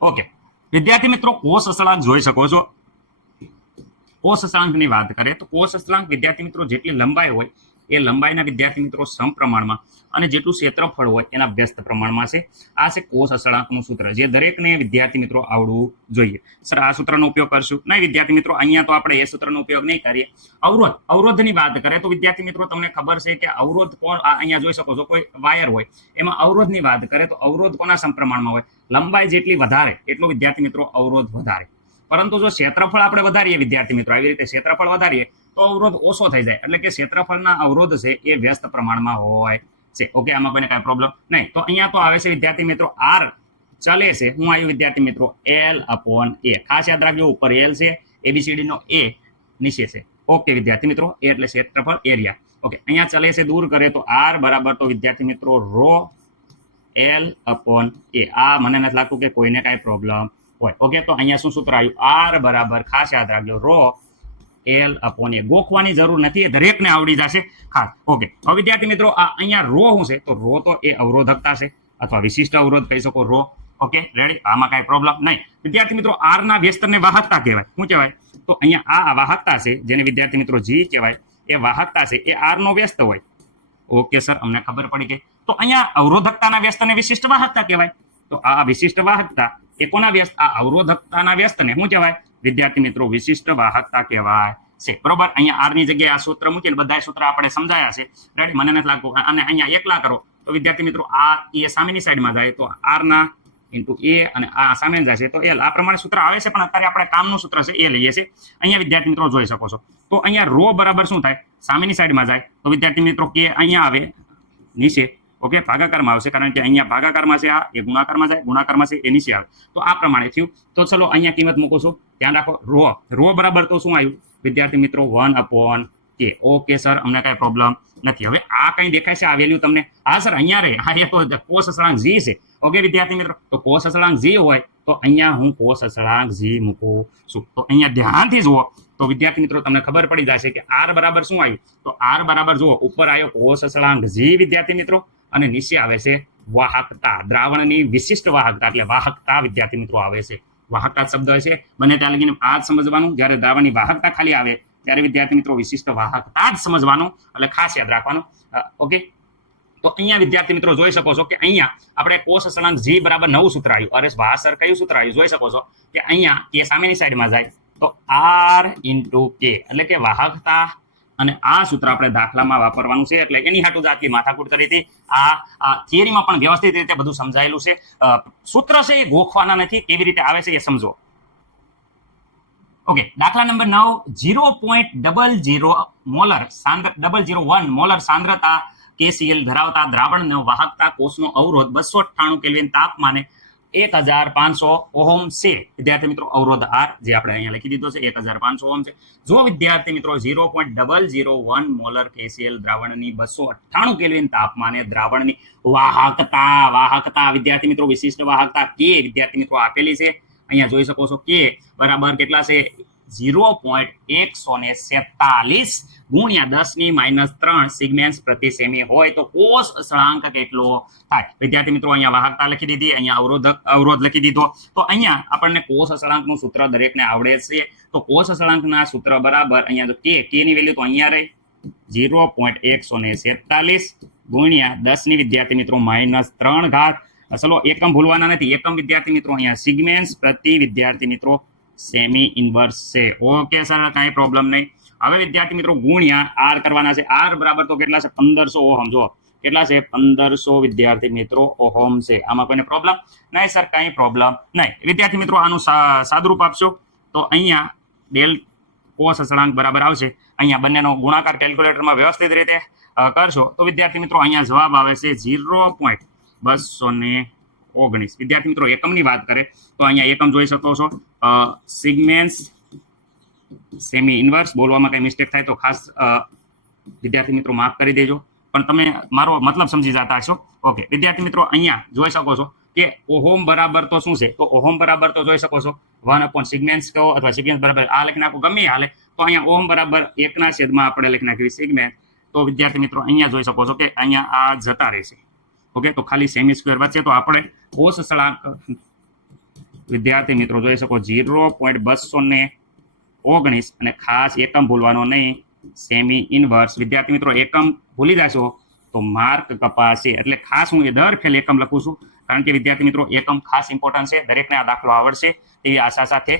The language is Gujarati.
ઓકે વિદ્યાર્થી મિત્રો કોષ અસળાંક જોઈ શકો છો. કોષ અસળાંકની વાત કરીએ તો કોષ અસળાંક વિદ્યાર્થી મિત્રો જેટલી લંબાઈ હોય એ લંબાઈના વિદ્યાર્થી મિત્રો સમપ્રમાણમાં અને જેટલું ક્ષેત્રફળ હોય એના વ્યસ્ત પ્રમાણમાં છે. આ છે કોષ અસળાંકનું સૂત્ર, જે દરેકને વિદ્યાર્થી મિત્રો આવડવું જોઈએ. સર આ સૂત્રનો ઉપયોગ કરશું નહીં વિદ્યાર્થી મિત્રો, અહીંયા તો આપણે એ સૂત્રનો ઉપયોગ નહીં કરીએ. અવરોધની વાત કરીએ તો વિદ્યાર્થી મિત્રો તમને ખબર છે કે અવરોધ કોણ, અહીંયા જોઈ શકો છો કોઈ વાયર હોય, એમાં અવરોધની વાત કરીએ તો અવરોધ કોના સમપ્રમાણમાં હોય? લંબાઈ જેટલી વધારે એટલો વિદ્યાર્થી મિત્રો અવરોધ વધારે. પરંતુ જો ક્ષેત્રફળ આપણે વધારીએ વિદ્યાર્થી મિત્રો, આવી રીતે ક્ષેત્રફળ વધારીએ તો અવરોધ ઓછો થઈ જાય. એટલે કે ક્ષેત્રફળના અવરોધ છે એ વ્યસ્ત પ્રમાણમાં હોય છે. ઓકે, આમાં કોઈને કાંઈ પ્રોબ્લેમ નહીં. તો અહીંયા તો આવે છે વિદ્યાર્થી મિત્રો આર ચલે છે. હું આવ્યું વિદ્યાર્થી મિત્રો L/A. ખાસ યાદ રાખજો, ઉપર L છે, ABCD નો A નીચે છે. ઓકે વિદ્યાર્થી મિત્રો, એ એટલે ક્ષેત્રફળ, એરિયા. ઓકે, અહીંયા ચલે છે દૂર કરે તો R બરાબર તો વિદ્યાર્થી મિત્રો ρ L/A. આ મને નથી લાગતું કે કોઈને કાંઈ પ્રોબ્લેમ હોય. ઓકે, તો અહીંયા શું સૂત્ર આવ્યું? R બરાબર ખાસ યાદ રાખજો ρ L/A. ગોખવાની જરૂર નથી, એ દરેકને આવડી જશે ખાસ. ઓકે, હવે વિદ્યાર્થી મિત્રો આ અહીંયા ρ શું છે? તો ρ તો એ અવરોધકતા છે અથવા વિશિષ્ટ અવરોધ કહી શકો ρ. ઓકે રેડી, આમાં કાંઈ પ્રોબ્લેમ નહીં. વિદ્યાર્થી મિત્રો R ના વ્યસ્તને વાહકતા કહેવાય. શું કહેવાય? તો અહીંયા આ વાહકતા છે જેને વિદ્યાર્થી મિત્રો G કહેવાય, એ વાહકતા છે એ R નો વ્યસ્ત હોય. ઓકે સર, અમને ખબર પડી ગઈ. તો અહીંયા અવરોધકતાના વ્યસ્તને વિશિષ્ટ વાહકતા કહેવાય. તો આ વિશિષ્ટ વાહકતા એ કોના વ્યસ્ત? આ અવરોધકતાના વ્યસ્તને શું કહેવાય વિદ્યાર્થી મિત્રો? વિશિષ્ટ વાહકતા કહેવાય છે. બરોબર, અહીંયા R ની જગ્યાએ આ સૂત્ર મૂકીને બધા સૂત્ર આપણે સમજાયા છે. રેડી, મને નથી લાગતું. અને અહીંયા એકલા કરો તો વિદ્યાર્થી મિત્રો આ એ સામેની સાઈડમાં જાય તો R ના ઇન્ટુ A અને આ સામે જશે તો L. આ પ્રમાણે સૂત્ર આવે છે, પણ અત્યારે આપણે કામનું સૂત્ર છે એ લઈએ છીએ. અહીંયા વિદ્યાર્થી મિત્રો જોઈ શકો છો. તો અહીંયા ρ બરાબર શું થાય? સામેની સાઈડમાં જાય તો વિદ્યાર્થી મિત્રો K અહીંયા આવે નીચે. ઓકે, ભાગાકારમાં આવશે, કારણ કે અહીંયા ભાગાકારમાં છે, આ એ ગુણાકારમાં જાય, ગુણાકારમાં છે એ નીચે આવે. તો આ પ્રમાણે થયું. તો ચલો અહીંયા કિંમત મૂકું છું. ધ્યાન રાખો, ρ બરાબર તો શું આવ્યું વિદ્યાર્થી મિત્રો? 1/K. ઓકે સર, અમને કાંઈ પ્રોબ્લેમ નથી. હવે આ કંઈ દેખાય છે આ વેલ્યુ તમને? હા સર, અહીંયા રહે. હા, એ તો કોષ અસળાંક G છે. ઓકે વિદ્યાર્થી મિત્રો, તો કોષ અસળાંક G હોય તો અહીંયા હું કોષ અસળાંક G મૂકું છું. તો અહીંયા ધ્યાનથી જુઓ તો વિદ્યાર્થી મિત્રો તમને ખબર પડી જશે કે R બરાબર શું આવ્યું? તો R બરાબર જુઓ, ઉપર આવ્યો કોષ અસળાંક G વિદ્યાર્થી મિત્રો, અને નીચે આવે છે વાહકતા, દ્રાવણની વિશિષ્ટ વાહકતા, એટલે વાહકતા વિદ્યાર્થી મિત્રો આવે છે. વાહકતા શબ્દ હોય છે, બને ત્યાં લગીને આ જ સમજવાનું. જ્યારે દ્રાવણની વાહકતા ખાલી આવે ત્યારે વિદ્યાર્થી મિત્રો વિશિષ્ટ વાહકતા જ સમજવાનું, એટલે ખાસ યાદ રાખવાનું. ઓકે, તો અહીંયા વિદ્યાર્થી મિત્રો જોઈ શકો છો કે અહીંયા આપણે કોષ અસળાંક G બરાબર નવું સૂત્ર આવ્યું. અરે વાહ સર, કયું સૂત્ર આવ્યું? જોઈ શકો છો કે અહીંયા K સામેની સાઈડમાં જાય તો R × K, એટલે કે વાહકતા. અને આ સૂત્ર આપણે દાખલામાં વાપરવાનું છે, એટલે એની હાટું જ આટલી માથાકૂટ કરી હતી. આ થિયરીમાં પણ વ્યવસ્થિત રીતે બધું સમજાયેલું છે. સૂત્ર છે એ ગોખવાના નથી, કેવી રીતે આવે છે એ સમજો. ઓકે, દાખલા નંબર 9, 0.001 મોલર સાંદ્રતા KCl ધરાવતા દ્રાવણનો વાહકતા કોષનો અવરોધ 298 કેલ્વિન તાપમાને 1500 ઓહમ છે. વિદ્યાર્થી મિત્રો અવરોધ R જે આપણે અહીંયા લખી દીધો છે 1500 ઓહમ છે. જો વિદ્યાર્થી મિત્રો 0.001 મોલર KCl દ્રાવણની 298 કેલ્વિન તાપમાને દ્રાવણની વાહકતા વિદ્યાર્થી મિત્રો વિશિષ્ટ વાહકતા K વિદ્યાર્થી મિત્રો આપેલી છે. અહીંયા જોઈ શકો છો K બરાબર કેટલા છે? 0.147 ગુણ્યા 10⁻³ સિગમેન્ટ્સ પ્રતિ સેમી હોય તો કોષ અસળાંક કેટલો થાય? વિદ્યાર્થી મિત્રો અહીંયા વાહકતા લખી દીધી, અહીંયા અવરોધ લખી દીધો. તો અહીંયા આપણને કોષ અસળાંકનું સૂત્ર દરેકને આવડે છે. તો કોષ અસળાંકના સૂત્ર બરાબર અહીંયા જો K ની વેલ્યુ તો અહીંયા રહી 0.147 ગુણ્યા 10 વિદ્યાર્થી મિત્રો -3 ચલો એકમ ભૂલવાના નથી. એકમ વિદ્યાર્થી મિત્રો અહીંયા સિગમેન્ટ્સ પ્રતિ વિદ્યાર્થી મિત્રો સેમી ઇન્વર્સ છે. ઓકે સર, કાંઈ પ્રોબ્લેમ નહીં. હવે વિદ્યાર્થી મિત્રો ગુણ્યા R કરવાના છે. R બરાબર તો કેટલા છે? 1500 ઓહમ. જો કેટલા છે? 1500 વિદ્યાર્થી મિત્રો ઓહમ છે. આમાં કોઈને પ્રોબ્લેમ નહીં સર? કાંઈ પ્રોબ્લેમ નહીં. વિદ્યાર્થી મિત્રો આનું સાદુરૂપ આપશો તો અહીંયા ડેલ કોષ અસળાંક બરાબર આવશે. અહીંયા બંનેનો ગુણાકાર કેલ્ક્યુલેટરમાં વ્યવસ્થિત રીતે કરશો તો વિદ્યાર્થી મિત્રો અહીંયા જવાબ આવે છે 0.219. વિદ્યાર્થી મિત્રો એકમની વાત કરે તો અહીંયા એકમ જોઈ શકો છો સિગમેન્ટ્સ સેમી ઇન્વર્સ. બોલવામાં કઈ મિસ્ટેક થાય તો ખાસ વિદ્યાર્થી મિત્રો માફ કરી દેજો, પણ તમે મારો મતલબ સમજી જતા હશો. ઓકે વિદ્યાર્થી મિત્રો અહીંયા જોઈ શકો છો કે ઓહમ બરાબર તો શું છે? તો ઓહમ બરાબર તો જોઈ શકો છો 1 સિગમેન્ટ્સ કહો અથવા સિગમેન્ટ્સ બરાબર આ લખી નાખો, ગમે હાલે. તો અહીંયા ઓહમ બરાબર 1/છેદમાં આપણે લખી નાખીએ સિગમેન્ટ. તો વિદ્યાર્થી મિત્રો અહીંયા જોઈ શકો છો કે અહીંયા આ જતા રહેશે. ઓકે, તો ખાલી સેમી સ્ક્વેર વચ્ચે તો આપણે કોષ અસળાંક વિદ્યાર્થી મિત્રો જોઈ શકો 0.219 અને ખાસ એકમ ભૂલવાનો નહીં, સેમી ઇનવર્સ. વિદ્યાર્થી મિત્રો એકમ ભૂલી જશો તો માર્ક કપાશે, એટલે ખાસ હું એ દર ફેલ એકમ લખું છું, કારણ કે વિદ્યાર્થી મિત્રો એકમ ખાસ ઇમ્પોર્ટન્ટ છે, દરેકને આ દાખલો આવડશે એવી આશા સાથે